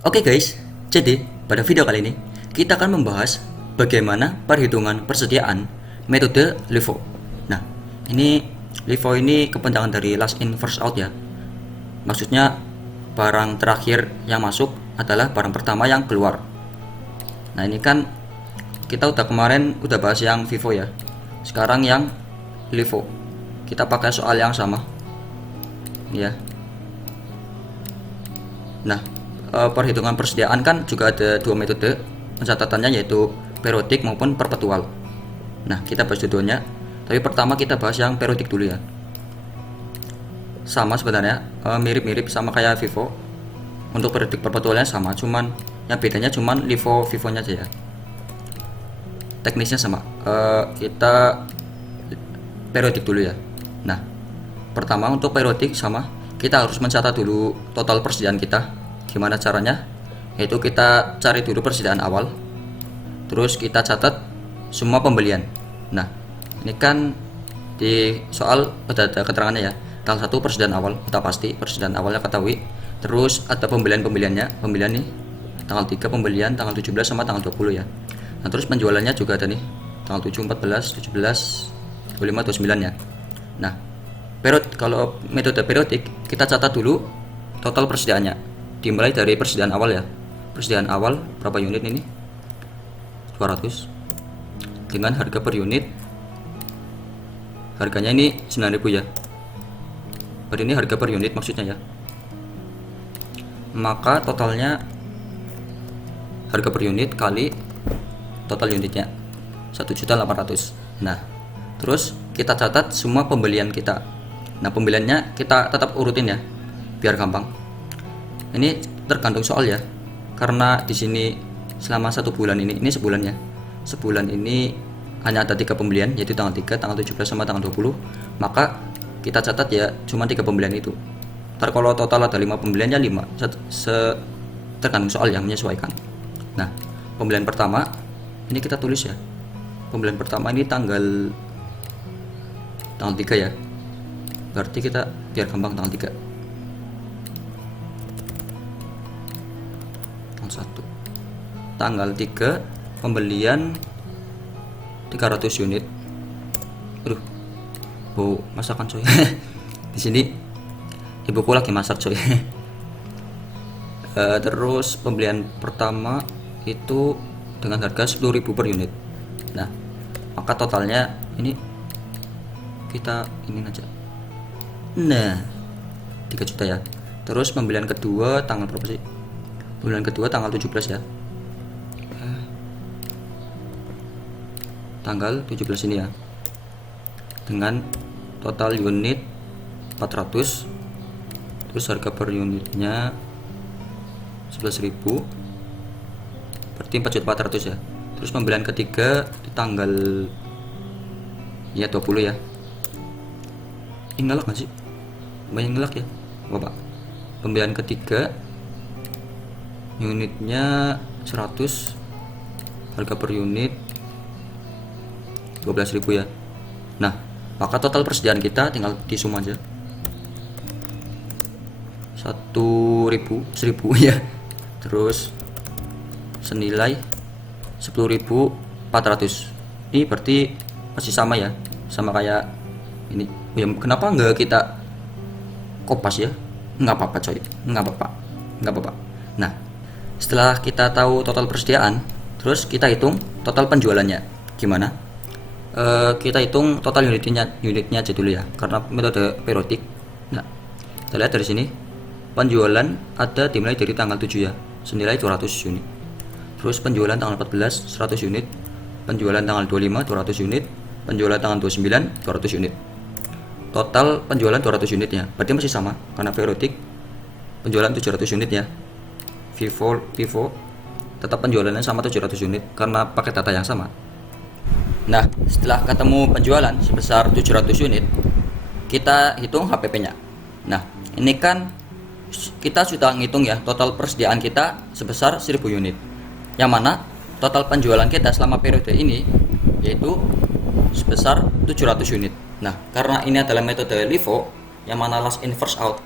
Oke guys, jadi pada video kali ini kita akan membahas bagaimana perhitungan persediaan metode LIFO. Nah, ini LIFO ini kepanjangan dari last in first out ya. Maksudnya barang terakhir yang masuk adalah barang pertama yang keluar. Nah, ini kan kita kemarin udah bahas yang FIFO ya. Sekarang yang LIFO. Kita pakai soal yang sama. Ya. Nah, perhitungan persediaan kan juga ada dua metode pencatatannya, yaitu periodik maupun perpetual. Nah, kita bahas dua-duanya, tapi pertama kita bahas yang periodik dulu ya. Sama sebenarnya, mirip-mirip sama kayak FIFO. Untuk periodik perpetualnya sama, cuman yang bedanya cuman LIFO FIFO-nya aja ya. Teknisnya sama. Kita periodik dulu ya. Nah, pertama untuk periodik sama, kita harus mencatat dulu total persediaan kita. Gimana caranya? Yaitu kita cari dulu persediaan awal, terus kita catat semua pembelian. Nah, ini kan di soal udah ada keterangannya ya. Tanggal 1 persediaan awal, kita pasti persediaan awalnya ketahui. Terus ada pembelian-pembeliannya, pembelian nih tanggal 3 pembelian, tanggal 17 sama tanggal 20 ya. Nah, terus penjualannya juga ada nih, tanggal 7, 14, 17, 25, 29 ya. Nah, kalau metode periodik, kita catat dulu total persediaannya. Dimulai dari persediaan awal ya. Persediaan awal berapa unit ini? 200. Dengan harga per unit, harganya ini 9.000 ya. Berarti ini harga per unit maksudnya ya. Maka totalnya harga per unit kali total unitnya 1.800.000. Nah, terus kita catat semua pembelian kita. Nah, pembeliannya kita tetap urutin ya, biar gampang. Ini tergantung soal ya, karena di sini selama 1 bulan ini sebulan ya. Sebulan ini hanya ada 3 pembelian, yaitu tanggal 3, tanggal 17 sama tanggal 20. Maka kita catat ya cuma 3 pembelian itu. Ntar kalau total ada 5 pembeliannya 5. Tergantung soal yang menyesuaikan. Nah, pembelian pertama ini kita tulis ya. Pembelian pertama ini tanggal 3 ya. Berarti kita biar gampang tanggal 3. Tanggal 1. Tanggal 3 pembelian 300 unit. Aduh. Bau masakan coy. Di sini ibuku lagi masak coy. Terus pembelian pertama itu dengan harga 10.000 per unit. Nah, maka totalnya ini kita ini aja. Nah, 3 juta ya. Terus pembelian kedua tanggal berapa sih? Pembelian kedua tanggal 17 ya. Tanggal 17 ini ya. Dengan total unit 400. Terus harga per unitnya 11.000. Berarti 4.400 ya. Terus pembelian ketiga di tanggal ya 20 ya. Ini ngelak gak sih? Banyak ngelak ya Bapak. Pembelian ketiga unitnya 100, harga per unit 12.000 ya. Nah, maka total persediaan kita tinggal disum aja. 1.000 ya. Terus senilai 10.400. Ini berarti masih sama ya, sama kayak ini. Ya, kenapa nggak kita kopas ya? Nggak apa-apa coy, nggak apa-apa. Nah, setelah kita tahu total persediaan, terus kita hitung total penjualannya. Gimana? Kita hitung total unitnya aja dulu ya, karena metode periodik. Nah, kita lihat dari sini penjualan ada dimulai dari tanggal 7 ya, senilai 200 unit. Terus penjualan tanggal 14 100 unit, penjualan tanggal 25 200 unit, penjualan tanggal 29 200 unit. Total penjualan 200 unit ya. Berarti masih sama karena periodik. Penjualan 700 unit ya. FIFO tetap penjualannya sama 700 unit karena pakai data yang sama. Nah, setelah ketemu penjualan sebesar 700 unit, kita hitung HPP-nya. Nah, ini kan kita sudah ngitung ya total persediaan kita sebesar 1000 unit. Yang mana total penjualan kita selama periode ini yaitu sebesar 700 unit. Nah, karena ini adalah metode LIFO yang mana last in first out,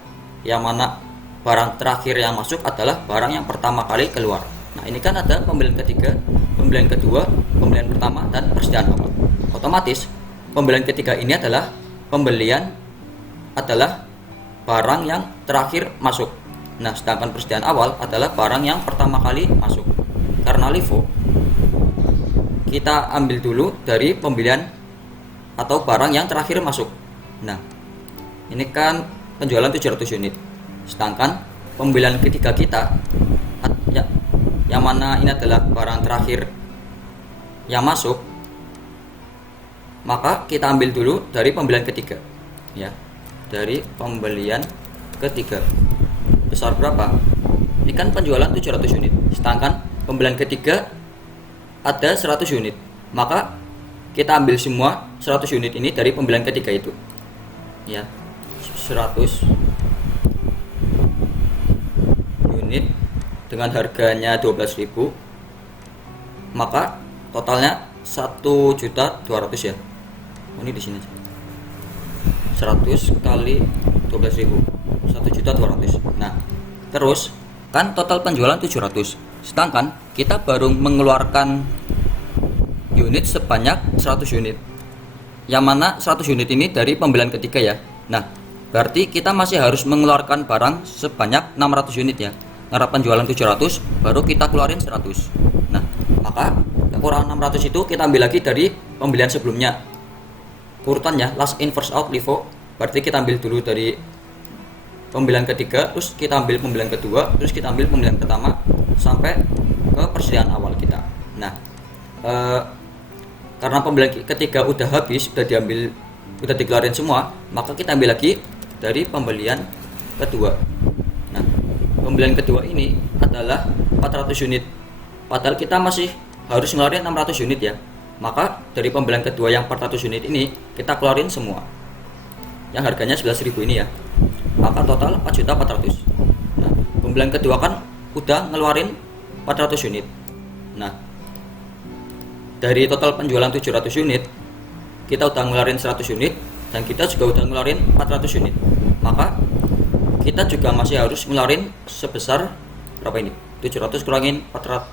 yang mana barang terakhir yang masuk adalah barang yang pertama kali keluar. Nah, ini kan ada pembelian ketiga, pembelian kedua, pembelian pertama, dan persediaan awal. Otomatis pembelian ketiga ini adalah barang yang terakhir masuk. Nah, sedangkan persediaan awal adalah barang yang pertama kali masuk. Karena LIFO, kita ambil dulu dari pembelian atau barang yang terakhir masuk. Nah, ini kan penjualan 700 unit. Sedangkan pembelian ketiga kita yang mana ini adalah barang terakhir yang masuk, maka kita ambil dulu dari pembelian ketiga ya. Dari pembelian ketiga besar berapa? Ini kan penjualan 700 unit. Sedangkan pembelian ketiga ada 100 unit. Maka kita ambil semua 100 unit ini dari pembelian ketiga itu. Ya. 100 unit dengan harganya 12.000, maka totalnya 1.200.000 ya. Oh, ini di sini 100 kali 12.000, 1.200.000. Nah, terus kan total penjualan 700, sedangkan kita baru mengeluarkan unit sebanyak 100 unit, yang mana 100 unit ini dari pembelian ketiga ya. Nah, berarti kita masih harus mengeluarkan barang sebanyak 600 unit ya. Karena penjualan 700 baru kita keluarin 100. Nah, maka kekurangan 600 itu kita ambil lagi dari pembelian sebelumnya. Urutannya last in first out LIFO. Berarti kita ambil dulu dari pembelian ketiga, terus kita ambil pembelian kedua, terus kita ambil pembelian pertama sampai ke persediaan awal kita. Nah, karena pembelian ketiga udah habis, udah dikeluarin semua, maka kita ambil lagi dari pembelian kedua. Nah, pembelian kedua ini adalah 400 unit. Padahal kita masih harus ngeluarin 600 unit ya. Maka dari pembelian kedua yang 400 unit ini kita keluarin semua. Yang harganya 11.000 ini ya. Maka total 4.400.000. Nah, pembelian kedua kan udah ngeluarin 400 unit. Nah, dari total penjualan 700 unit, kita udah ngeluarin 100 unit dan kita juga udah ngeluarin 400 unit. Maka kita juga masih harus ngeluarin sebesar berapa ini? 700 kurangin 400,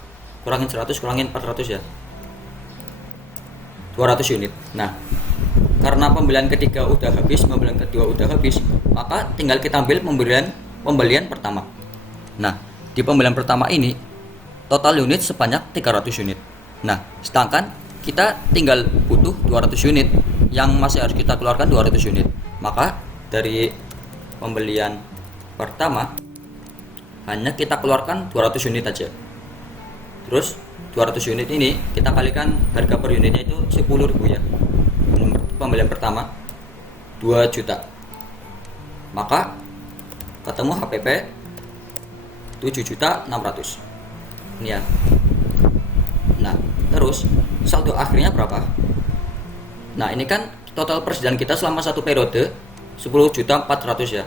kurangin 100 kurangin 400 ya. 200 unit. Nah, karena pembelian ketiga udah habis, pembelian kedua udah habis, maka tinggal kita ambil pembelian pertama. Nah, di pembelian pertama ini total unit sebanyak 300 unit. Nah, sedangkan kita tinggal butuh 200 unit, yang masih harus kita keluarkan 200 unit. Maka dari pembelian pertama hanya kita keluarkan 200 unit aja. Terus 200 unit ini kita kalikan harga per unitnya itu 10.000 ya. Pembelian pertama 2 juta. Maka ketemu HPP 7.600.000. Ini ya. Nah, terus saldo akhirnya berapa? Nah, ini kan total persediaan kita selama satu periode 10.400.000 ya.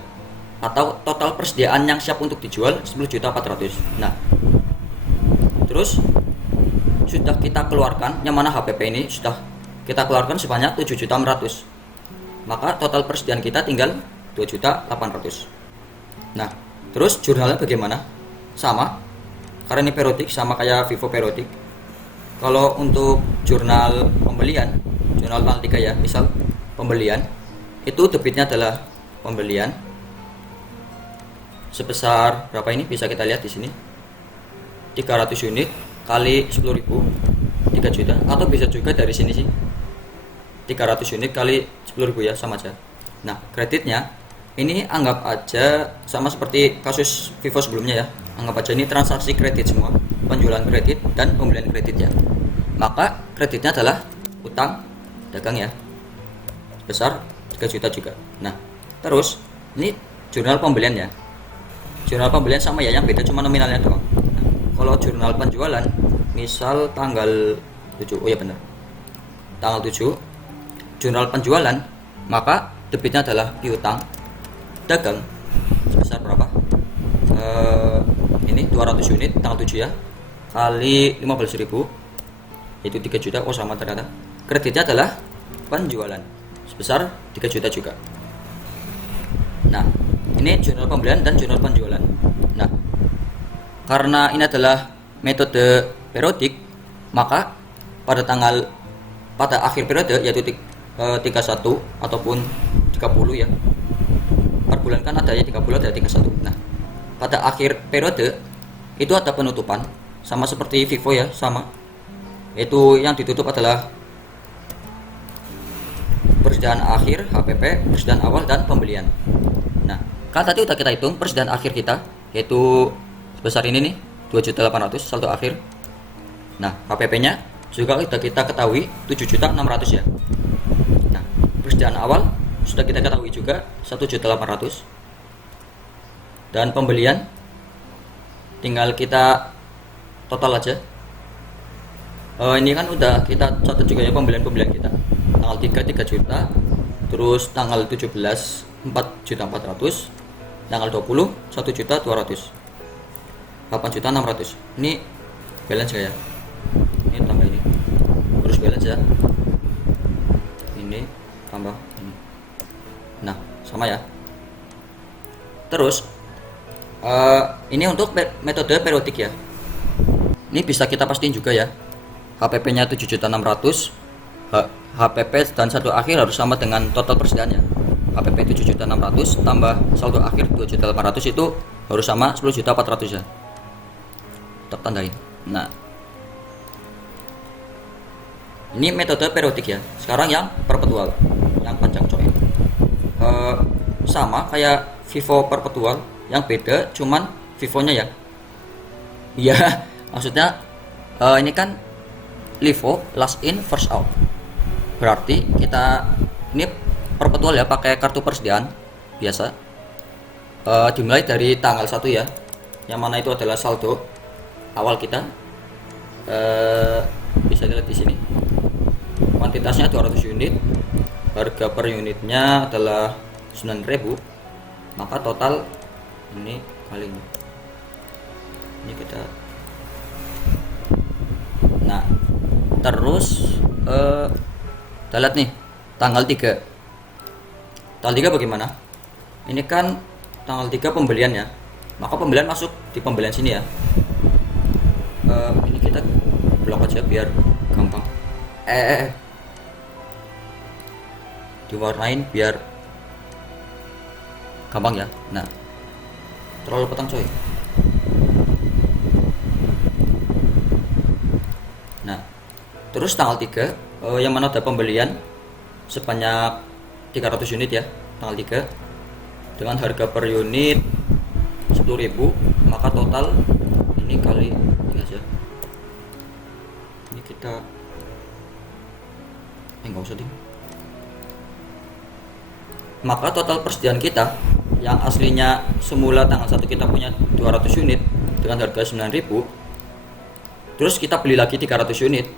Atau total persediaan yang siap untuk dijual 10.400.000. Nah, terus sudah kita keluarkan, yang mana HPP ini sudah kita keluarkan sebanyak 7.600.000. Maka total persediaan kita tinggal 2.800.000. Nah, terus jurnalnya bagaimana? Sama, karena ini periodik, sama kayak Vivo periodik. Kalau untuk jurnal pembelian, jurnal tanggal 3 ya, misal pembelian, itu debitnya adalah pembelian sebesar berapa ini? Bisa kita lihat di sini. 300 unit kali 10.000, 3 juta. Atau bisa juga dari sini sih. 300 unit kali 10.000 ya, sama aja. Nah, kreditnya ini anggap aja sama seperti kasus Vivo sebelumnya ya. Anggap aja ini transaksi kredit semua, penjualan kredit dan pembelian kredit ya. Maka kreditnya adalah utang dagang ya, sebesar 3 juta juga. Nah, terus ini jurnal pembelian ya. Jurnal pembelian sama ya, yang beda cuma nominalnya doang. Nah, kalau jurnal penjualan, misal tanggal 7, oh ya benar, tanggal 7, jurnal penjualan, maka debitnya adalah piutang dagang sebesar berapa? Ini 200 unit tanggal 7 ya, kali 15.000, itu 3 juta. Oh sama ternyata. Kreditnya adalah penjualan sebesar 3 juta juga. Nah, ini Ini jurnal pembelian dan jurnal penjualan. Nah, karena ini adalah metode periodik, maka pada akhir periode yaitu 31 ataupun 30 ya. Per bulan kan ada ya 30, ada 31. Nah, pada akhir periode itu ada penutupan sama seperti FIFO ya, sama. Itu yang ditutup adalah persediaan akhir HPP, persediaan awal dan pembelian. Nah, kan tadi udah kita hitung persediaan akhir kita yaitu sebesar ini nih, 2.800.000 saldo akhir. Nah, HPP-nya juga sudah kita ketahui 7.600.000 ya. Nah, persediaan awal sudah kita ketahui juga 1.800.000. Dan pembelian tinggal kita total aja. Ini kan udah kita catat juga ya pembelian kita. Tanggal 3 juta, terus tanggal 17 4.400.000, tanggal 20 1.200.000, 8.600.000. Ini balance ya. Ini tambah ini. Terus balance ya. Ini tambah ini. Nah, sama ya. Terus ini untuk metode periodik ya. Ini bisa kita pastiin juga ya. HPP-nya 7.600.000, HPP dan saldo akhir harus sama dengan total persediaannya. HPP 7.600.000 tambah saldo akhir 2.800.000 itu harus sama 10.400.000 ya. Tetap tandain. Nah, ini metode periodik ya. Sekarang yang perpetual, yang panjang coy. Sama kayak FIFO perpetual, yang beda cuman FIFO-nya ya. Iya, maksudnya ini kan LIFO last in first out. Berarti kita ini perpetual ya, pakai kartu persediaan biasa. Dimulai dari tanggal 1 ya, yang mana itu adalah saldo awal kita. Bisa dilihat di sini. Kuantitasnya 200 unit, harga per unitnya adalah 9.000, maka total ini kali ini kita. Nah, terus kita lihat nih tanggal 3 bagaimana. Ini kan tanggal 3 pembelian ya, maka pembelian masuk di pembelian sini ya. Ini kita blok aja biar gampang. Diwarnain biar gampang ya. Nah, terlalu petang coy. Nah, terus tanggal 3 yang mana ada pembelian sebanyak 300 unit ya, tanggal 3 dengan harga per unit 10.000, maka total ini kali ini aja. Ini kita enggak usah ding. Maka total persediaan kita yang aslinya semula tanggal 1 kita punya 200 unit dengan harga 9.000, terus kita beli lagi 300 unit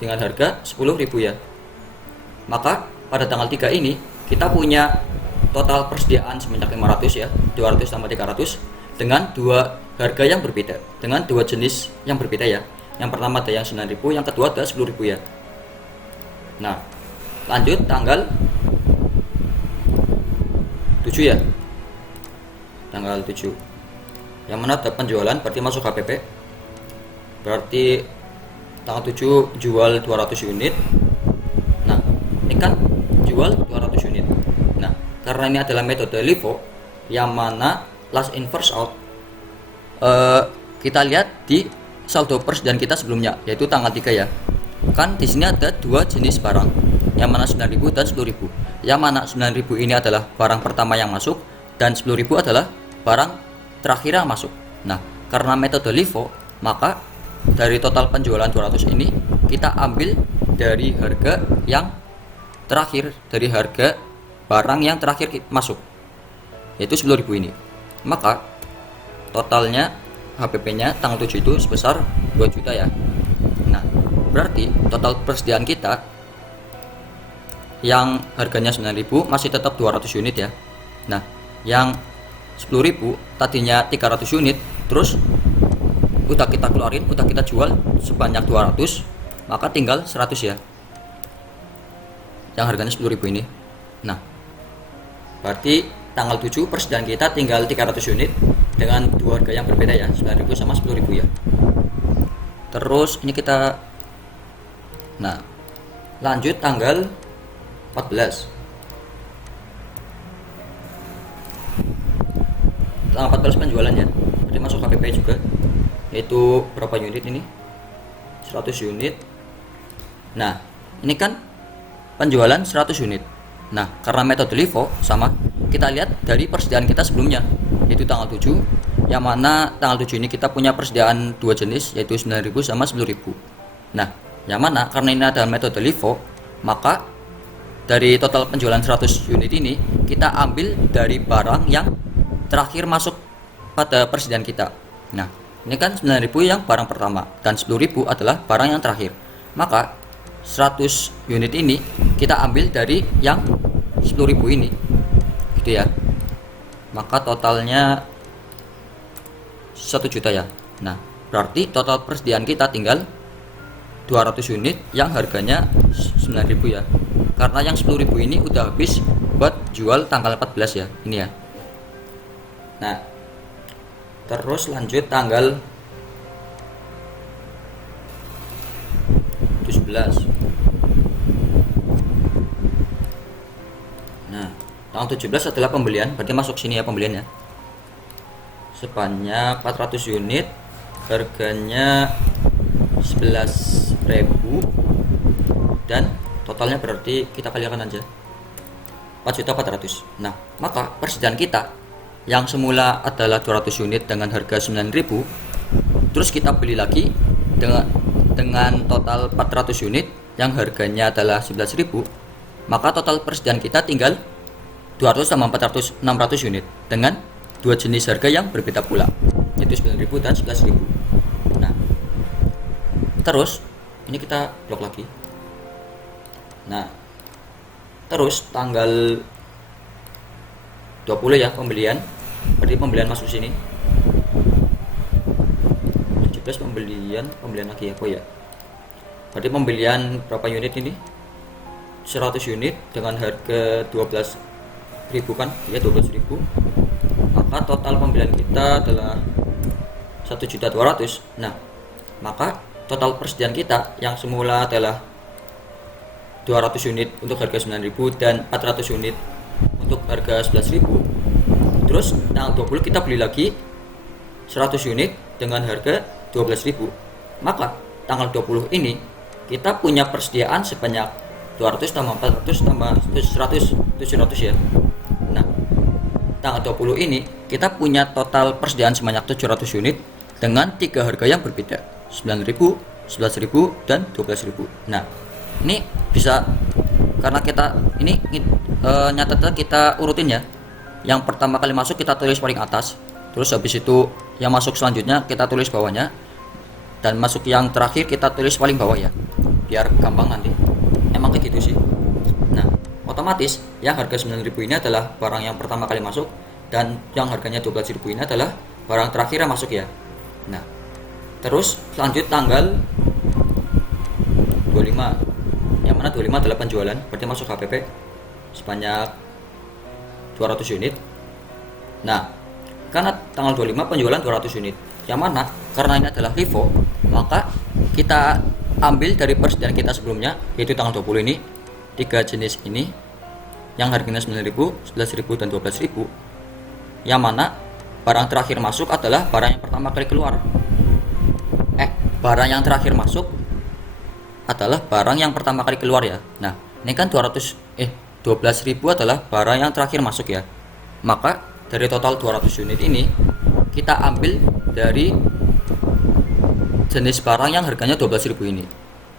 dengan harga 10.000 ya. Maka pada tanggal 3 ini kita punya total persediaan sebanyak 500 ya, 200 tambah 300 dengan dua harga yang berbeda, dengan dua jenis yang berbeda ya. Yang pertama ada yang 9.000, yang kedua ada 10.000 ya. Nah, lanjut tanggal 7 ya, tanggal 7 yang mana ada penjualan, berarti masuk HPP, berarti tanggal 7 jual 200 unit. Nah, ini kan jual 200 unit. Nah, karena ini adalah metode LIFO yang mana last in first out, kita lihat di saldo persediaan kita sebelumnya yaitu tanggal 3 ya. Kan di sini ada dua jenis barang, yang mana 9.000 dan 10.000. Yang mana 9.000 ini adalah barang pertama yang masuk dan 10.000 adalah barang terakhir yang masuk. Nah, karena metode LIFO, maka dari total penjualan 200 ini kita ambil dari harga yang terakhir, dari harga barang yang terakhir masuk, yaitu 10.000 ini. Maka totalnya HPP-nya tanggal 7 itu sebesar 2 juta ya. Nah, berarti total persediaan kita yang harganya 9.000 masih tetap 200 unit ya. Nah, yang 10.000 tadinya 300 unit, terus udah kita keluarin, udah kita jual sebanyak 200, maka tinggal 100 ya, yang harganya 10.000 ini. Nah, berarti tanggal 7 persediaan kita tinggal 300 unit dengan dua harga yang berbeda ya, 9.000 sama 10.000 ya. Terus ini kita lanjut tanggal 14. Tanggal 14 penjualan ya. Berarti masuk KPP juga. Yaitu berapa unit ini? 100 unit. Nah, ini kan penjualan 100 unit. Nah, karena metode LIFO sama, kita lihat dari persediaan kita sebelumnya, yaitu tanggal 7, yang mana tanggal 7 ini kita punya persediaan dua jenis, yaitu 9.000 sama 10.000. Nah, yang mana karena ini adalah metode LIFO, maka dari total penjualan 100 unit ini, kita ambil dari barang yang terakhir masuk pada persediaan kita. Nah, ini kan 9.000 yang barang pertama, dan 10.000 adalah barang yang terakhir. Maka 100 unit ini kita ambil dari yang 10.000 ini, gitu ya. Maka totalnya 1 juta ya. Nah, berarti total persediaan kita tinggal 200 unit yang harganya 9.000 ya. Karena yang 10.000 ini udah habis buat jual tanggal 14 ya, ini ya. Nah, terus lanjut tanggal 17. Nah, tanggal 17 adalah pembelian, berarti masuk sini ya pembelian ya. Sebanyak 400 unit, harganya 11.000 dan totalnya berarti kita kalikan aja 4.400.000. Nah, maka persediaan kita yang semula adalah 200 unit dengan harga 9.000, terus kita beli lagi dengan total 400 unit yang harganya adalah 11.000, maka total persediaan kita tinggal 200 sama 400, 600 unit dengan dua jenis harga yang berbeda pula, yaitu 9.000 dan 11.000. Nah, terus ini kita blok lagi. Nah, terus tanggal 20 ya pembelian, berarti pembelian masuk sini. 17 pembelian lagi ya, ya. Berarti pembelian berapa unit ini? 100 unit dengan harga 12.000 kan? Ya 12.000. Maka total pembelian kita adalah 1.200.000. Nah, maka total persediaan kita yang semula adalah 200 unit untuk harga 9.000 dan 400 unit untuk harga 11.000. Terus tanggal 20 kita beli lagi 100 unit dengan harga 12.000. Maka tanggal 20 ini kita punya persediaan sebanyak 200 tambah 400 tambah 100, 700 ya. Nah, tanggal 20 ini kita punya total persediaan sebanyak 700 unit dengan tiga harga yang berbeda, 9.000, 11.000 dan 12.000. Nah, ini bisa karena kita ini nyatetnya kita urutin ya. Yang pertama kali masuk kita tulis paling atas, terus habis itu yang masuk selanjutnya kita tulis bawahnya, dan masuk yang terakhir kita tulis paling bawah ya, biar gampang nanti. Emang kayak gitu sih. Nah, otomatis yang harga 9.000 ini adalah barang yang pertama kali masuk, dan yang harganya 12.000 ini adalah barang terakhir yang masuk ya. Nah, terus lanjut tanggal 25, yang mana 25 adalah penjualan, berarti masuk KPP sebanyak 200 unit. Nah, karena tanggal 25 penjualan 200 unit, yang mana karena ini adalah LIFO, maka kita ambil dari persediaan kita sebelumnya, yaitu tanggal 20 ini, tiga jenis ini yang harganya 9.000, 11.000 dan 12.000, yang mana barang terakhir masuk adalah barang yang pertama kali keluar. Barang yang terakhir masuk adalah barang yang pertama kali keluar ya. Nah, ini kan 12.000 adalah barang yang terakhir masuk ya. Maka dari total 200 unit ini kita ambil dari jenis barang yang harganya 12.000 ini.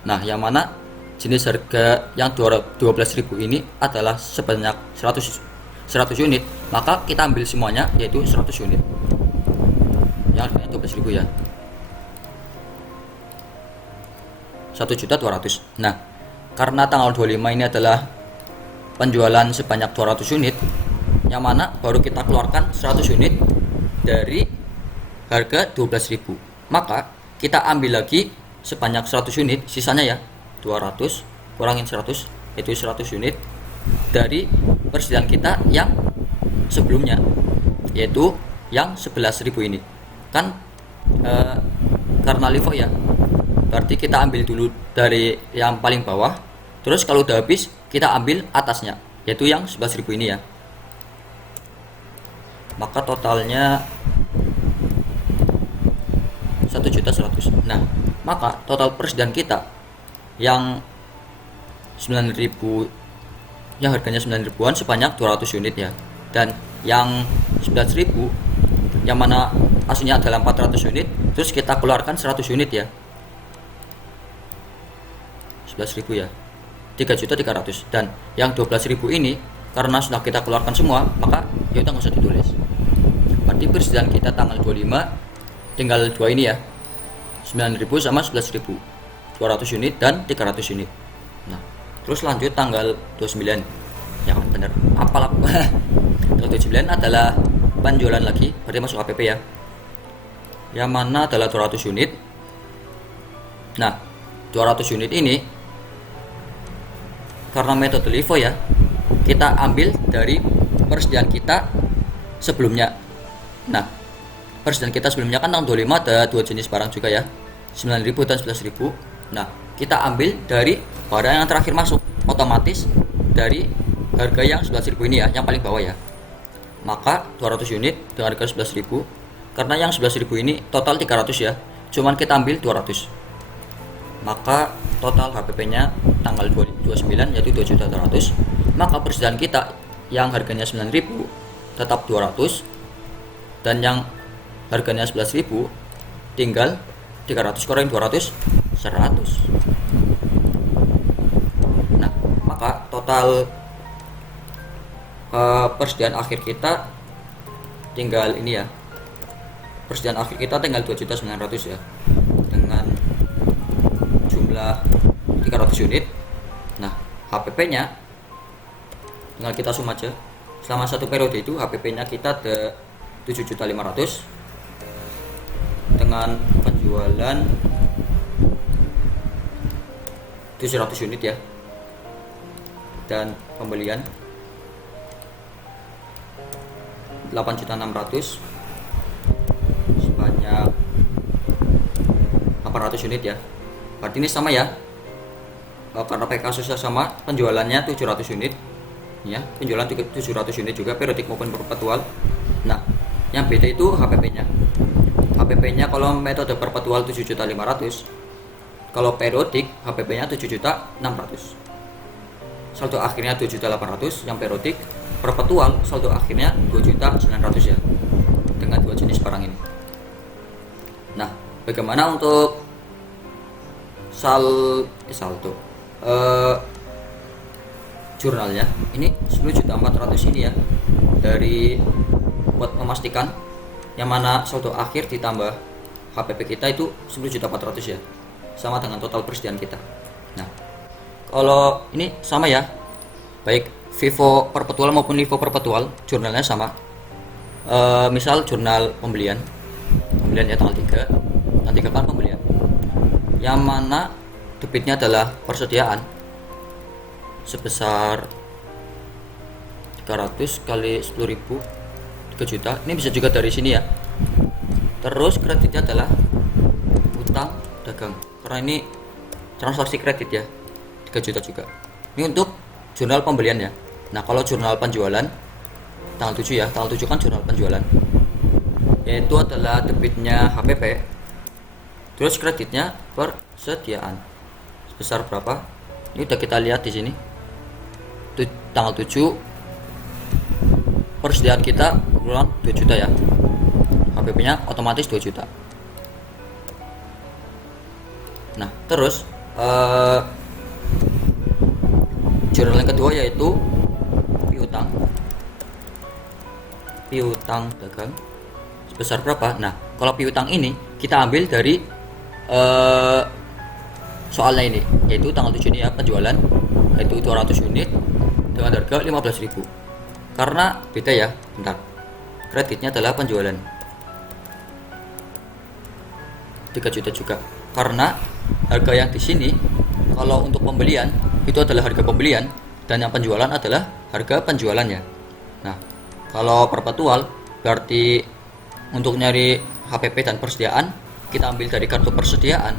Nah, yang mana jenis harga yang 12.000 ini adalah sebanyak 100 unit, maka kita ambil semuanya, yaitu 100 unit yang harganya 12.000 ya, 1.200.000. Nah, karena tanggal 25 ini adalah penjualan sebanyak 200 unit, yang mana baru kita keluarkan 100 unit dari harga 12.000, maka kita ambil lagi sebanyak 100 unit, sisanya ya 200 kurangin 100, yaitu 100 unit dari persediaan kita yang sebelumnya, yaitu yang 11.000 ini kan. Karena LIFO ya, berarti kita ambil dulu dari yang paling bawah, terus kalau udah habis kita ambil atasnya, yaitu yang 11.000 ini ya. Maka totalnya 1.100.000. Nah, maka total persediaan kita yang 9.000, yang harganya 9.000-an sebanyak 200 unit ya. Dan yang 11.000 yang mana aslinya adalah 400 unit, terus kita keluarkan 100 unit ya. 11.000 ya, 3.300.000. Dan yang 12.000 ini karena sudah kita keluarkan semua, maka ya udah nggak usah ditulis. Berarti persediaan kita tanggal 25 tinggal 2 ini ya, 9.000 sama 11.000, 200 unit dan 300 unit. Nah, terus lanjut tanggal 29 ya kan, bener apalah. Tanggal 29 adalah penjualan lagi, berarti masuk APP ya, yang mana adalah 200 unit. Nah, 200 unit ini karena metode LIFO ya, kita ambil dari persediaan kita sebelumnya. Nah, persediaan kita sebelumnya kan tanggal 25 ada 2 jenis barang juga ya, 9.000 dan 11.000. Nah, kita ambil dari barang yang terakhir masuk, otomatis dari harga yang 11.000 ini ya, yang paling bawah ya. Maka 200 unit dengan harga 11.000, karena yang 11.000 ini total 300 ya, cuman kita ambil 200. Maka total HPP nya tanggal 29 yaitu 2.200.000. Maka persediaan kita yang harganya 9.000 tetap 200, dan yang harganya 11.000 tinggal 300 kurang 200, 100. Nah, maka total persediaan akhir kita tinggal ini ya, persediaan akhir kita tinggal 2.900.000 ya, dengan jumlah 300 unit. Nah, HPP nya tinggal kita sum aja, selama satu periode itu HPP nya kita ada 7.500.000 dengan penjualan 700 unit ya, dan pembelian 8.600.000 sebanyak 800 unit ya. Berarti ini sama ya, karena PK kasusnya sama, penjualannya 700 unit ya, penjualan 700 unit juga periodik maupun perpetual. Nah, yang beda itu HPP nya. HPP nya kalau metode perpetual 7.500.000, kalau periodik HPP nya 7.600.000. Saldo akhirnya 2.800.000 yang periodik, perpetual saldo akhirnya 2.900.000 ya, dengan dua jenis barang ini. Nah, bagaimana untuk saldo jurnalnya? Ini 10.400.000 ini ya, dari buat memastikan yang mana saldo akhir ditambah HPP kita itu 10.400.000 ya, sama dengan total persediaan kita. Nah, kalau ini sama ya, baik Vivo perpetual maupun LIFO perpetual, jurnalnya sama. Misal jurnal pembelian ya tanggal 3, tanggal 3 kan pembelian, yang mana debitnya adalah persediaan sebesar 300 kali 10.000, 3 juta. Ini bisa juga dari sini ya. Terus kreditnya adalah utang dagang, karena ini transaksi kredit ya, 3 juta juga. Ini untuk jurnal pembelian ya. Nah, kalau jurnal penjualan tanggal 7 ya, tanggal 7 kan jurnal penjualan, yaitu adalah debitnya HPP, terus kreditnya persediaan sebesar berapa? Ini udah kita lihat di sini. Tanggal 7 persediaan kita kurang 2 juta ya, HPP nya otomatis 2 juta. Nah, terus jurnal yang kedua yaitu piutang dagang sebesar berapa? Nah, kalau piutang ini kita ambil dari soalnya ini, yaitu tanggal 7 ini ya, penjualan yaitu 200 unit dengan harga 15.000. Karena beda ya, bentar, kreditnya adalah penjualan 3 juta juga, karena harga yang di sini kalau untuk pembelian itu adalah harga pembelian, dan yang penjualan adalah harga penjualannya. Nah, Kalau perpetual berarti untuk nyari HPP dan persediaan kita ambil dari kartu persediaan,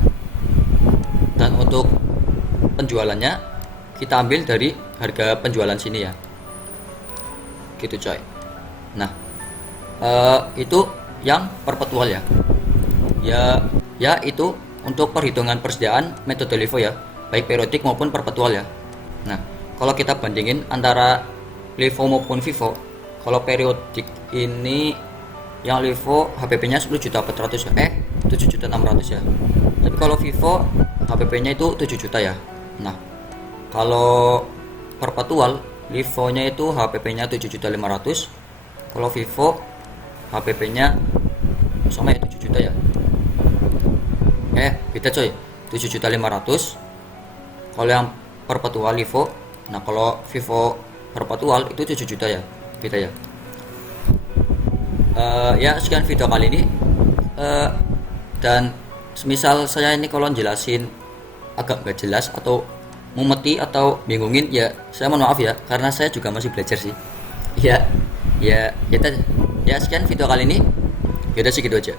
dan untuk penjualannya kita ambil dari harga penjualan sini ya, gitu coy. Nah, itu yang perpetual ya. Ya itu untuk perhitungan persediaan metode LIFO ya, baik periodik maupun perpetual ya. Nah, kalau kita bandingin antara LIFO maupun FIFO, kalau periodik ini yang LIFO HPP-nya 10.400.000 ya, 7.600.000 ya. Tapi kalau FIFO HPP-nya itu 7 juta ya. Nah, kalau perpetual LIFO-nya itu HPP-nya 7.500.000. Kalau FIFO HPP-nya sama ya 7 juta ya. Beda coy. 7.500.000 kalau yang perpetual LIFO. Nah, kalau FIFO perpetual itu 7 juta ya. Beda ya. Ya sekian video kali ini. Dan semisal saya ini kalau jelasin agak nggak jelas atau mumeti atau bingungin ya, saya mohon maaf ya, karena saya juga masih belajar sih. Ya, ya kita ya sekian video kali ini. Ya udah segitu aja.